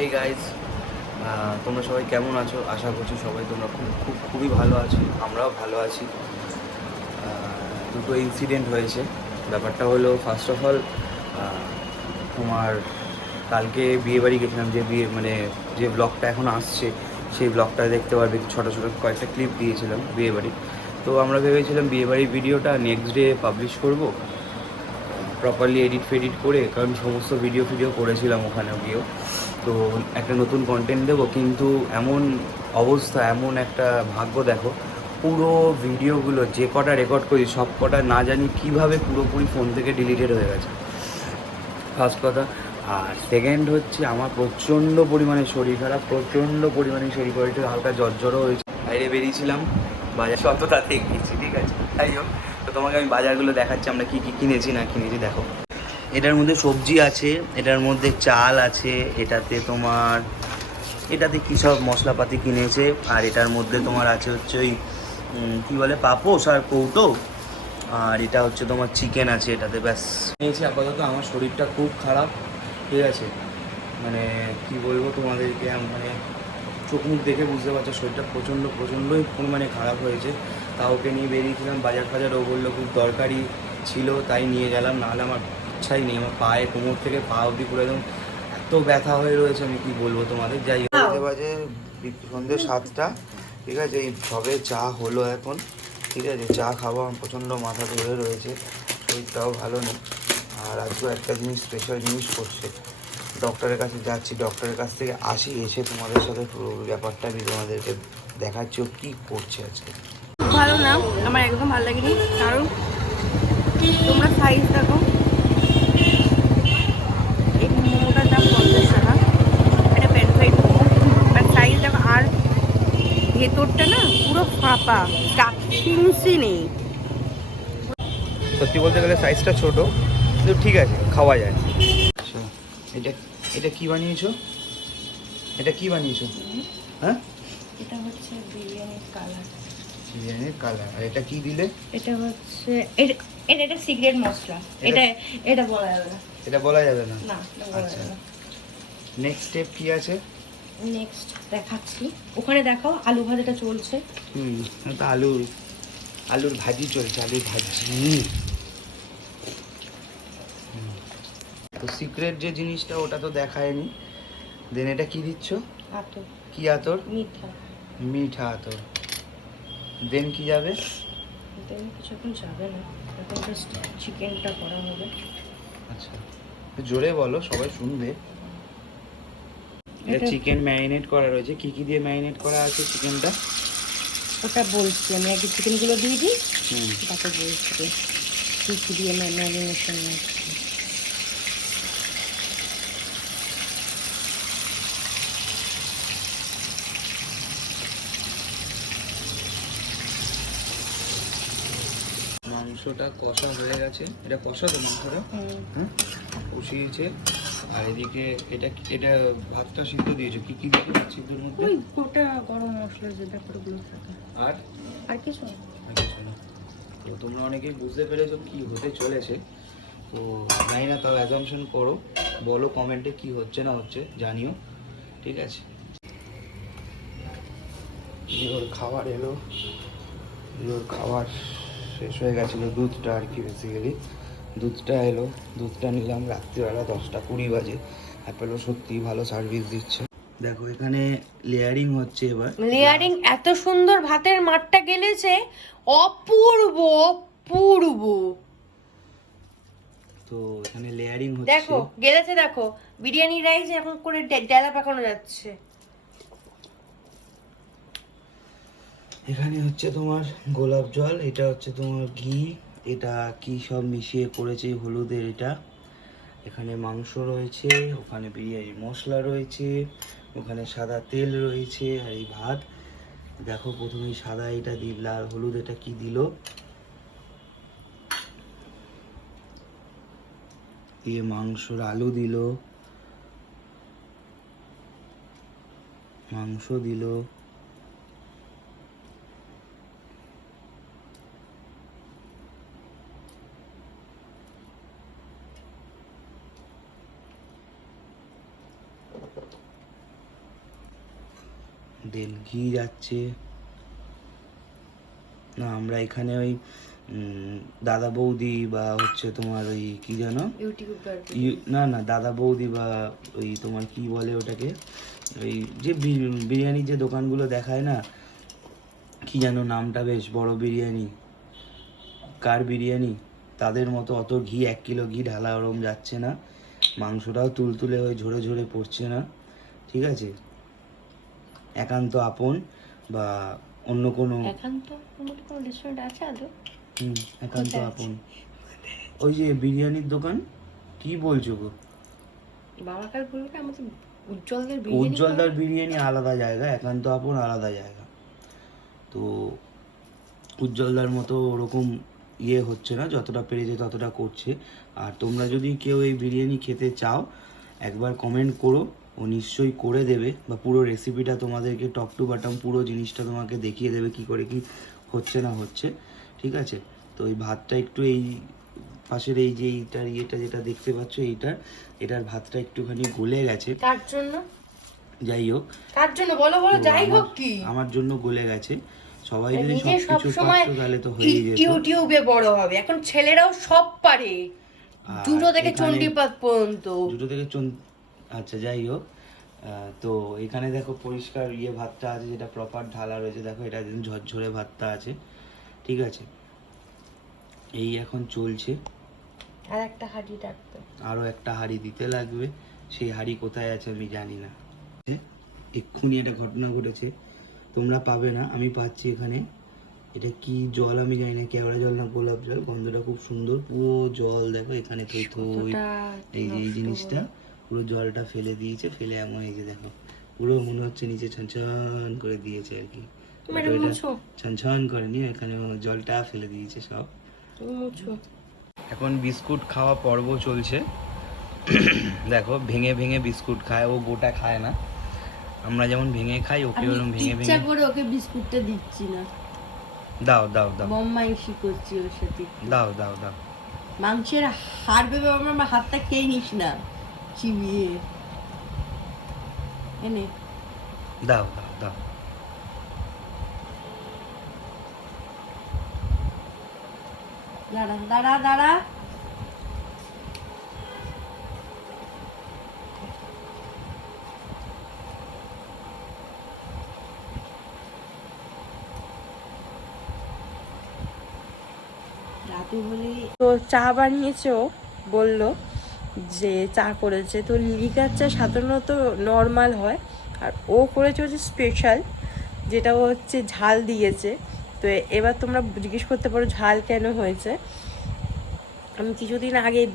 Hey guys, তোমরা সবাই কেমন আছো? আশা করছি সবাই তোমরা খুবই ভালো আছো। আমরাও ভালো আছি। দুটো ইনসিডেন্ট হয়েছে। ব্যাপারটা হলো, ফার্স্ট অফ অল তোমার কালকে বিয়েবাড়ি গেছিলাম, যে ব্লগটা এখন আসছে সেই ব্লগটা দেখতে পারবে। ছোটো ছোটো কয়েকটা ক্লিপ দিয়েছিলাম বিয়েবাড়ি। তো আমরা ভেবেছিলাম বিয়েবাড়ির ভিডিওটা নেক্সট ডে পাবলিশ করব, প্রপারলি এডিট ফেডিট করে, কারণ সমস্ত ভিডিও করেছিলাম ওখানেও গিয়েও। তো একটা নতুন কন্টেন্ট দেবো, কিন্তু এমন অবস্থা, এমন একটা ভাগ্য দেখো, পুরো ভিডিওগুলো যে কটা রেকর্ড করি সব কটা না জানি কীভাবে পুরোপুরি ফোন থেকে ডিলিটেড হয়ে গেছে, ফার্স্ট কথা। আর সেকেন্ড হচ্ছে, আমার প্রচণ্ড পরিমাণে শরীর খারাপ, একটু হালকা জ্বরও হয়েছে। বাইরে বেরিয়েছিলাম, বাজার সততাতে গিয়েছি, ঠিক আছে? তাই হোক, তো তোমাকে আমি বাজারগুলো দেখাচ্ছি, আমরা কী কী কিনেছি না কিনেছি দেখো। এটার মধ্যে সবজি আছে, এটার মধ্যে চাল আছে, এটাতে কী সব মশলাপাতি কিনেছে, আর এটার মধ্যে তোমার আছে হচ্ছে ওই কী বলে, পাপোশ আর কৌটো, আর এটা হচ্ছে তোমার চিকেন আছে এটাতে, ব্যাস নিয়েছি। আপাতত আমার শরীরটা খুব খারাপ, ঠিক আছে? মানে কি বলবো তোমাদেরকে, চোখ মুখ দেখে বুঝতে পারছো শরীরটা প্রচণ্ডই পরিমাণে খারাপ হয়েছে। তা ওকে নিয়ে বেরিয়েছিলাম বাজার, ও বললো খুব দরকারি ছিল তাই নিয়ে গেলাম, নাহলে আমার ইচ্ছাই নেই। আমার পায়ে, কোমর থেকে পা অবধি পুরো একদম এত ব্যথা হয়ে রয়েছে, আমি কি বলবো তোমাদের। যাই বাজে সন্ধ্যে 7টা, ঠিক আছে? এই সবে চা হলো এখন, ঠিক আছে? চা খাবো, আমার প্রচণ্ড মাথা ধরে রয়েছে, শরীরটাও ভালো নেই। আর আজকেও একটা স্পেশাল জিনিস করছে, ডক্টরের কাছে যাচ্ছি, ডক্টরের কাছ থেকে আসি, এসে তোমাদের সাথে পুরো ব্যাপারটা আমি তোমাদেরকে দেখাচ্ছি ও কী করছে আজকে। ভালো না, আমার একদম ভালো লাগেনি, কারণ তোমরা সাইজ দেখো, এই মোমোটার দাম 50 টাকা, এটা pan fried momo, but size দেখো, আর ভেতরটা না পুরো ফাঁপা, স্টাফিংসই নেই। সত্যি বলতে গেলে সাইজটা ছোট, কিন্তু ঠিক আছে, খাওয়া যায়। আচ্ছা, এটা এটা কি বানিয়েছো? হ্যাঁ, এটা হচ্ছে বিরিয়ানির কালার। আর এটা কি দিলে? এটা হচ্ছে এটা সিক্রেট মশলা, এটা বলা যাবে না। এটা বলা যাবে না? না, বলা যাবে না। নেক্সট স্টেপ কি আছে? নেক্সট দেখাচ্ছি, ওখানে দেখাও আলু ভাজাটা চলছে। তো আলুর ভাজি চলছে, আলুর ভাজি। তো সিক্রেট যে জিনিসটা, ওটা তো দেখায়নি। দেন এটা কি দিচ্ছ? আতর। কি আতর? মিঠা আতর। দেন কি যাবে? দেন কিছু এখন যাবে না, এখন জাস্ট চিকেনটা করা হবে। আচ্ছা, জোরে বলো, সবাই শুনবে। এটা চিকেন ম্যারিনেট করা রয়েছে। কি কি দিয়ে ম্যারিনেট করা আছে চিকেনটা? ওটা বলছি, আমি আগে চিকেনগুলো দিয়ে দিই, তারপর বলছি কী কী দিয়ে ম্যারিনেশন আছে। মাংসটা কষা হয়ে গেছে, এটা কষা তো মাংসটা, হ্যাঁ কষিয়েছে। আর এদিকে এটা ভাতটা সিদ্ধ দিয়েছো, কি কি দিয়েছো ভাত সিদ্ধর মধ্যে? ওই গোটা গরম মশলা যে ব্যাপারগুলো থাকে, আর কিছু না। তো তোমরা অনেকেই বুঝতে পেরেছো কি হতে চলেছে। তো জানি না, তাও অ্যাজাম্পশন করো, বলো কমেন্টে কি হচ্ছে না হচ্ছে, জানিও, ঠিক আছে? ওর খাবার এলো, ওর খাবার শেষ হয়ে গেছিলো, দুধটা আর কি, বেসিক্যালি দুধটা এলো, দুধটা নিলাম রাত্রিবেলা 10টা 20 বাজে। অ্যাপেলো সত্যিই ভালো সার্ভিস দিচ্ছে। দেখো এখানে লেয়ারিং হচ্ছে এবার। লেয়ারিং এত সুন্দর, ভাতের মাঠটা গেলেছে, অপূর্ব অপূর্ব। তো এখানে লেয়ারিং হচ্ছে, দেখো গেলেছে, দেখো বিরিয়ানি রাইস এখন করে ডেলা পাকানো যাচ্ছে। এখানে হচ্ছে তোমার গোলাপ জল, এটা হচ্ছে তোমার ঘি, এটা কি সব মিশিয়ে করেছে হলুদের এটা। এখানে মাংস রয়েছে, ওখানে বিরিয়ানি মশলা রয়েছে, ওখানে সাদা তেল রয়েছে, আর এই ভাত। দেখো প্রথমেই সাদা এটা দিল, আর হলুদ এটা কি দিল, দিয়ে মাংসর আলু দিল, মাংস দিল, দেন ঘি যাচ্ছে। না আমরা এখানে ওই দাদা বৌদি বা হচ্ছে তোমার ওই কি জানো না না দাদা বৌদি বা ওই তোমার কি বলে ওটাকে, ওই যে বিরিয়ানির যে দোকানগুলো দেখায় না, কি জানো নামটা, বেশ বড় বিরিয়ানি, কার বিরিয়ানি, তাদের মতো অত ঘি 1 কিলো ঘি ঢালা ওরম যাচ্ছে না, মাংসটাও তুলতুলে হয়ে ঝরে ঝরে পড়ছে না, ঠিক আছে। একান্ত আপন বা অন্য কোনো একান্ত রেস্টুরেন্ট আছে আদৌ? একান্ত আপন ওই যে বিরিয়ানির দোকান, কি বলছো গো? বাবাকার বলবে আমাদের উজ্জ্বলদার উজ্জ্বলদার বিরিয়ানি আলাদা জায়গা, একান্ত আপন আলাদা জায়গা। তো উজ্জ্বলদার মতো ওরকম ইয়ে হচ্ছে না, যতটা পেরেছে ততটা করছে। আর তোমরা যদি কেউ এই বিরিয়ানি খেতে চাও একবার কমেন্ট করো, ও নিশ্চয়ই করে দেবে, বা পুরো রেসিপিটা তোমাদেরকে টপ টু বটম পুরো জিনিসটা তোমাকে দেখিয়ে দেবে কি করে কি হচ্ছে না হচ্ছে, ঠিক আছে। তো এই ভাতটা একটু এই পাশের এই যে এইটার ইয়েটা যেটা দেখতে পাচ্ছ এটার ভাতটা একটুখানি গলে গেছে। কার জন্য? যাই হোক, কার জন্য বলো বলো, যাই হোক কি আমার জন্য গলে গেছে। সবাই যদি নিজে সবকিছু সবসময় পারতো তাহলে তো হয়েই যেত। ইউটিউবে বড় হবে, এখন ছেলেরাও সব পারে, জুটো থেকে চণ্ডীপাত পর্যন্ত। জুটো থেকে আচ্ছা যাই হোক, তো এখানে দেখো পরিষ্কার ইয়ে ভাতটা আছে, যেটা প্রপার ঢালা রয়েছে, দেখো এটা একদম ঝরঝরে ভাতটা আছে, ঠিক আছে। এই এখন চলছে, আর একটা হাঁড়ি রাখতে, আরও একটা হাঁড়ি দিতে লাগবে, সেই হাঁড়ি কোথায় আছে আমি জানি না। এক্ষুনি এটা ঘটনা ঘটেছে, তোমরা পাবে না, আমি পাচ্ছি এখানে। এটা কি জল আমি জানি না, কেওড়া জল না গোলাপ জল, গন্ধটা খুব সুন্দর, পুরো জল দেখো এখানে থই থই, এই যে এই জিনিসটা পুরো জলটা ফেলে দিয়েছে, ফেলে এমন এই যে দেখো পুরো মনে হচ্ছে নিচে ছনছন করে দিয়েছে আর কি, ছনছন করেনি, এখানে জলটা ফেলে দিয়েছে সব। এখন বিস্কুট খাওয়া পর্ব চলছে, দেখো ভেঙে ভেঙে বিস্কুট খায়, ও গোটা খায় না, আমরা যেমন ভেঙে খাই ওকে ওরকম ভেঙে ভেঙে। ইচ্ছা করে ওকে বিস্কুটটা দিচ্ছি না। দাও দাও দাও, মাংসি করছি ওর সাথে, দাও দাও দাও। মাংসের হাড় ভেবে আমার হাতটা খেয়ে নিস না চিবিয়ে, এনে দাও দাও দাও। দাঁড়া দাঁড়া দাঁড়া, তো চা বানিয়েছে, ও বললো যে চা করেছে, তো লিকার চা সাধারণত নর্মাল হয়, আর ও করেছে হচ্ছে স্পেশাল, যেটা হচ্ছে ঝাল দিয়েছে। তো এবার তোমরা জিজ্ঞেস করতে পারো ঝাল কেন হয়েছে। আমি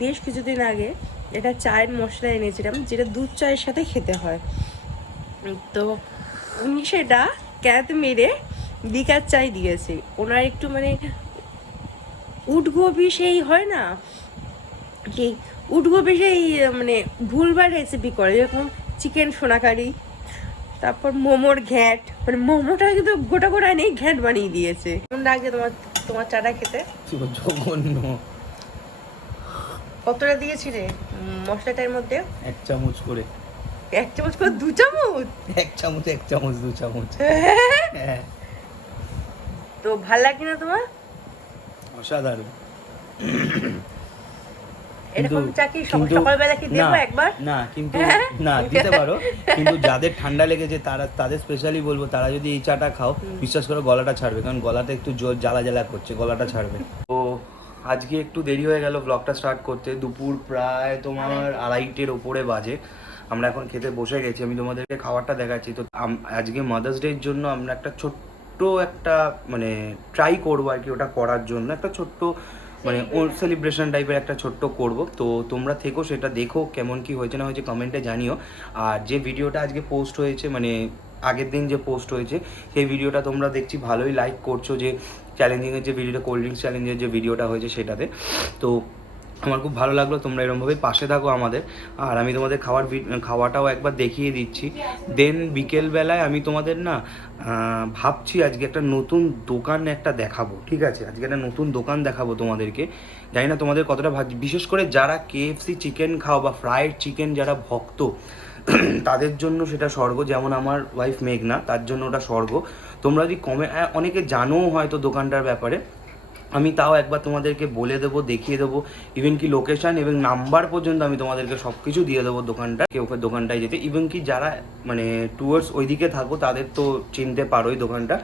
বেশ কিছুদিন আগে এটা চায়ের মশলা এনেছিলাম, যেটা দুধ চায়ের সাথে খেতে হয়। তো উনি সেটা ক্যাত মেরে লিকার চাই দিয়েছে। ওনার একটু মানে উটগোবি সেই হয় না কি, উটগোবি সেই মানে ভুলবার রেসিপি করে, যেরকম চিকেন সোনাকারি, তারপর মোমোর ঘ্যাট, মানে মোমোটা কিন্তু গোটা গোটা নেই, ঘ্যাট বানিয়ে দিয়েছে। কেমন লাগছে তোমার চাটা খেতে? জঘন্য। কতটা দিয়েছিলে মশলাটার মধ্যে? 1 চামচ করে। 1 চামচ করে 2 চামচ? 1 চামচ 2 চামচ। হ্যাঁ। তো ভাল লাগে না তোমার? অসাধারণ। এরকম চা কি সকালবেলা কি দেবো একবার? না কিন্তু না দিতে পারো, কিন্তু যাদের ঠান্ডা লেগেছে তাদের স্পেশালি বলবো, তারা যদি এই চাটা খাও বিশ্বাস করো গলাটা ছাড়বে, কারণ গলাটা একটু জোর জ্বালা জ্বালা করছে, গলাটা ছাড়বে। তো আজকে একটু দেরি হয়ে গেল ব্লগটা স্টার্ট করতে, দুপুর প্রায় তোমার 2:30-এর ওপরে বাজে। আমরা এখন খেতে বসে গেছি, আমি তোমাদেরকে খাবারটা দেখাচ্ছি। তো আজকে মাদার্স ডের জন্য আমরা একটা ছোট্ট একটা মানে ট্রাই করবো আর কি, ওটা করার জন্য একটা ছোট্ট মানে ওর সেলিব্রেশন টাইপের একটা ছোট্ট করব। তো তোমরা থেকো, সেটা দেখো কেমন কি হয়েছে না হয়েছে কমেন্টে জানিও। আর যে ভিডিওটা আজকে পোস্ট হয়েছে মানে আগের দিন যে পোস্ট হয়েছে সেই ভিডিওটা তোমরা দেখছি ভালোই লাইক করছো, যে চ্যালেঞ্জিংয়ের যে ভিডিওটা, কোল্ড ড্রিঙ্কস চ্যালেঞ্জের যে ভিডিওটা হয়েছে সেটাতে। তো আমার খুব ভালো লাগলো, তোমরা এরকমভাবে পাশে থাকো আমাদের। আর আমি তোমাদের খাওয়াটাও একবার দেখিয়ে দিচ্ছি। দেন বিকেলবেলায় আমি তোমাদের না ভাবছি আজকে একটা নতুন দোকান একটা দেখাবো, ঠিক আছে? আজকে একটা নতুন দোকান দেখাবো তোমাদেরকে, জানি না তোমাদের কতটা বিশেষ করে যারা KFC চিকেন খাও বা ফ্রাইড চিকেন যারা ভক্ত, তাদের জন্য সেটা স্বর্গ, যেমন আমার ওয়াইফ মেঘনা, তার জন্য ওটা স্বর্গ। তোমরা যদি অনেকে জানো হয়তো দোকানটার ব্যাপারে, আমি তাও একবার তোমাদেরকে বলে দেবো, দেখিয়ে দেবো, ইভেন কি লোকেশান এবং নাম্বার পর্যন্ত আমি তোমাদেরকে সব কিছু দিয়ে দেবো দোকানটা, কেউ দোকানটায় যেতে। ইভেন কি যারা মানে টুয়ার্ডস ওইদিকে থাকো তাদের তো চিনতে পারোই দোকানটা।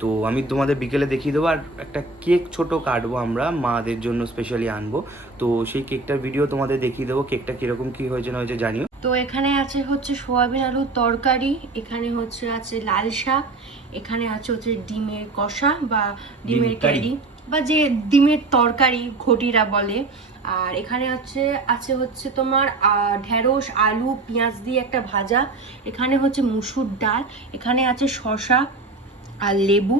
তো আমি তোমাদের বিকেলে দেখিয়ে দেবো। আর একটা কেক ছোট কাটবো আমরা, মাদের জন্য স্পেশালি আনবো, তো সেই কেকটার ভিডিও তোমাদের দেখিয়ে দেবো। কেকটা কীরকম কী হয়েছে না হয়েছে জানিও। তো এখানে আছে হচ্ছে সোয়াবিন আলুর তরকারি, এখানে আছে লাল শাক, এখানে হচ্ছে ডিমের কষা বা ডিমের কারি বা যে ডিমের তরকারি ঘটিরা বলে। আর এখানে আছে তোমার ঢেঁড়স আলু পেঁয়াজ দিয়ে একটা ভাজা, এখানে হচ্ছে মুসুর ডাল, এখানে আছে শসা আর লেবু,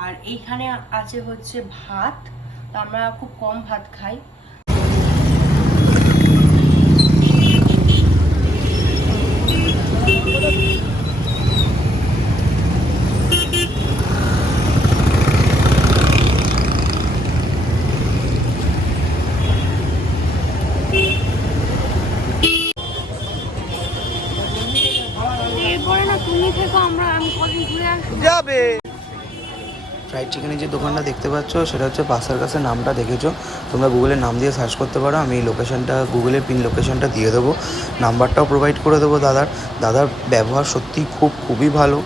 আর এইখানে হচ্ছে ভাত। তো আমরা খুব কম ভাত খাই। এরপরে না তুমি থেকো, আমি কদিন ঘুরে আসবো। যাবে। ফ্রাইড চিকেনের যে দোকানটা দেখতে পাচ্ছ সেটা হচ্ছে পাশের কাছে, নামটা দেখেছো তোমরা, গুগলের নাম দিয়ে সার্চ করতে পারো। আমি লোকেশনটা, গুগলের পিন লোকেশনটা দিয়ে দেবো, নাম্বারটাও প্রোভাইড করে দেবো দাদার ব্যবহার সত্যি খুবই ভালো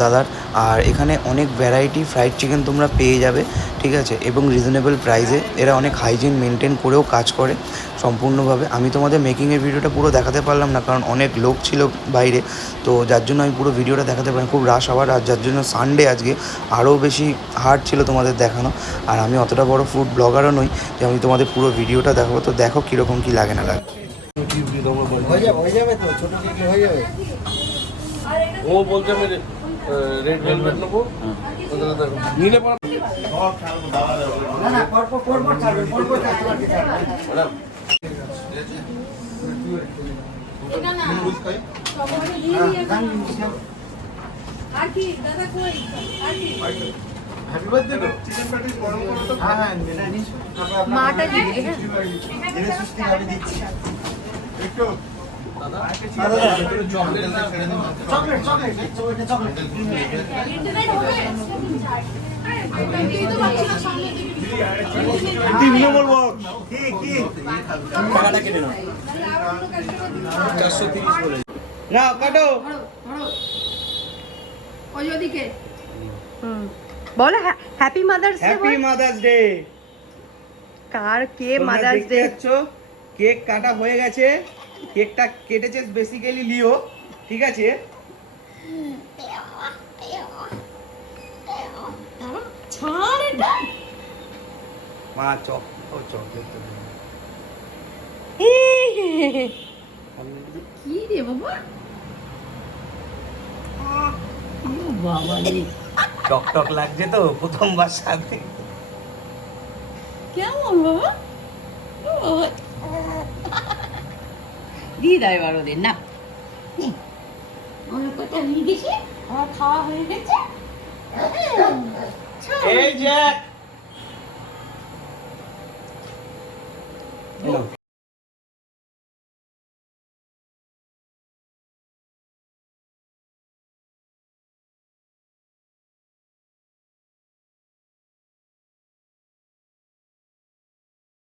দাদার। আর এখানে অনেক ভ্যারাইটি ফ্রাইড চিকেন তোমরা পেয়ে যাবে, ঠিক আছে, এবং রিজনেবল প্রাইসে। এরা অনেক হাইজিন মেনটেন করেও কাজ করে সম্পূর্ণভাবে। আমি তোমাদের মেকিংয়ের ভিডিওটা পুরো দেখাতে পারলাম না, কারণ অনেক লোক ছিল বাইরে, তো যার জন্য আমি পুরো ভিডিওটা দেখাতে পারি, খুব রাশ আওয়ার, আর যার জন্য সানডে আজকে আরও বেশি হার্ড ছিল তোমাদের দেখানো। আর আমি অতটা বড় ফুড ব্লগারও নই যে আমি তোমাদের পুরো ভিডিওটা দেখাবো। তো দেখো কীরকম কী লাগে না লাগে। হয়ে যাবে তো, ছোট কেক হয়ে যাবে। ও বলছে আমি রেড ভেলভেট নেবো, নিলে পর না না, পরপর ছাড়বে, পরপর কাস্টমারকে ছাড়বে। আর কি দাদা কই আর কি হ্যাপি বার্থডে তো চিকেন প্যাটিস গরম করো তো। হ্যাঁ হ্যাঁ, এটা নিন। মাটা দিবি হ্যাঁ। জেনে সুস্থি আমি দিচ্ছি একটু। চকলেট বলবো কি টাকাটা কেটে নাও। 430 বলে না কাটো। ওই ওদিকে বলো happy mother's day. Happy mother's day. কার কে মাদার্স ডে? কেক কাটা হয়ে গেছে, কেকটা কেটেছে বেসিক্যালি লিও, ঠিক আছে। মা চকলেট কি রে বাবা, বাবা রে টক লাগছে তো প্রথমবার সাথে। কেমন বাবা? দিয়ে দেয় এবার ওদের না, অনেক কথা নিয়ে গেছি, আমার খাওয়া হয়ে গেছে। এই যে